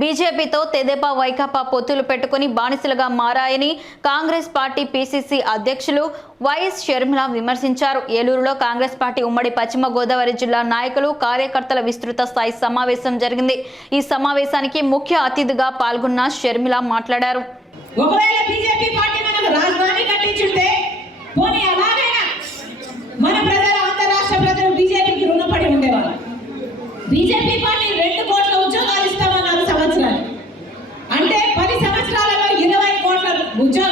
బీజేపీతో తెదేపా వైకాపా పొత్తులు పెట్టుకుని బానిసలుగా మారాయని కాంగ్రెస్ పార్టీ పీసీసీ అధ్యక్షులు వైఎస్ షర్మిల విమర్శించారు. ఏలూరులో కాంగ్రెస్ పార్టీ ఉమ్మడి పశ్చిమ గోదావరి జిల్లా నాయకులు కార్యకర్తల విస్తృత స్థాయి సమావేశం జరిగింది. ఈ సమావేశానికి ముఖ్య అతిథిగా పాల్గొన్న షర్మిల మాట్లాడారు. బీజేపీ పార్టీ 무조건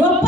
గొప్ప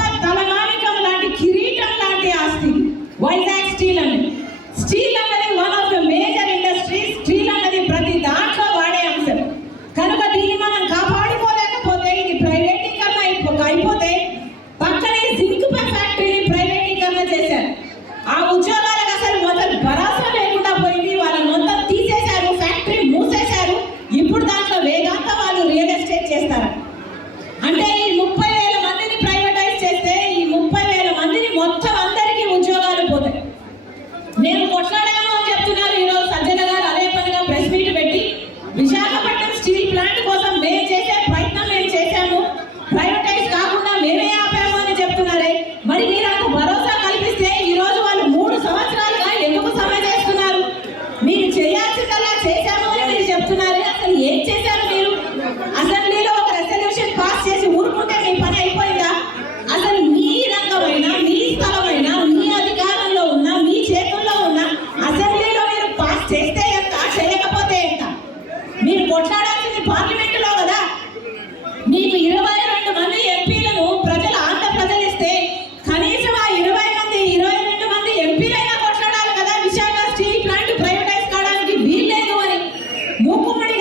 నేను చేసే మీకు ఇరవై రెండు మంది ఎంపీలను ప్రజలు ఆంధ్ర ప్రజలు ఇస్తే కనీసం ఆ ఇరవై మంది ఇరవై రెండు మంది ఎంపీలైనా కొట్లాడాలి కదా. విశాఖ స్టీల్ ప్లాంట్ ప్రైవేటైజ్ కావడానికి వీల్లేదు అని. మూకుమ్మడి